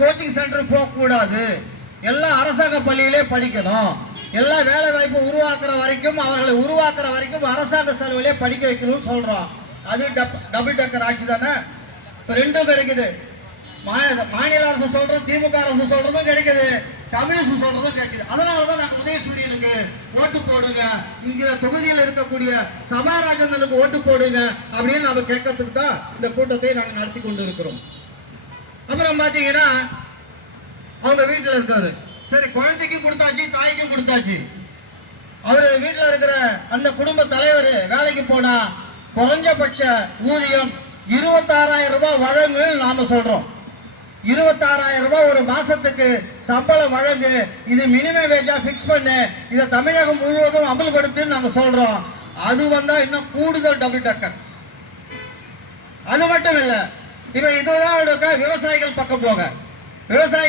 Coaching centre போகக்கூடாது, எல்லாம் அரசாங்க பள்ளியிலே படிக்கணும், எல்லா வேலை வாய்ப்பு உருவாக்குற வரைக்கும் அவர்களை உருவாக்குற வரைக்கும் அரசாங்க செலவிலே படிக்க வைக்கணும்னு சொல்றோம். அது டபுள் டக்கர் ஆட்சி தானே. இப்போ ரெண்டும் கிடைக்குது. மாநில அரசு சொல்றது, திமுக அரசு சொல்றதும் கிடைக்குது, கம்யூனிஸ்ட் சொல்றதும் கிடைக்குது. அதனாலதான் நாங்கள் உதயசூரியனுக்கு ஓட்டு போடுங்க, இங்க தொகுதியில் இருக்கக்கூடிய சபாராஜங்களுக்கு ஓட்டு போடுங்க அப்படின்னு நம்ம கேட்கறதுக்கு தான் இந்த கூட்டத்தை நாங்கள் நடத்தி கொண்டு இருக்கிறோம். அப்புறம் பாத்தீங்கன்னா அவங்க வீட்டில் இருக்காரு, சரி குழந்தைக்கும் கொடுத்தாச்சு, தாய்க்கும் கொடுத்தாச்சு. அவரு வீட்டில் இருக்கிற அந்த குடும்ப தலைவர் வேலைக்கு போனா குறைஞ்சபட்ச ஊதியம் 26,000 ரூபாய் வழங்கு நாம சொல்றோம். 26,000 ரூபாய் ஒரு மாசத்துக்கு சம்பளம் வழங்கு, இது மினிமம் வேஜா பிக்ஸ் பண்ணு, இதை தமிழகம் முழுவதும் அமல்படுத்துன்னு நாங்க சொல்றோம். அது வந்தா இன்னும் கூடுதல் டபுள் டக்கர். அது மட்டும் இல்ல, இப்ப இதுதான் விவசாயிகள் பக்கம் போக, விவசாயிகள்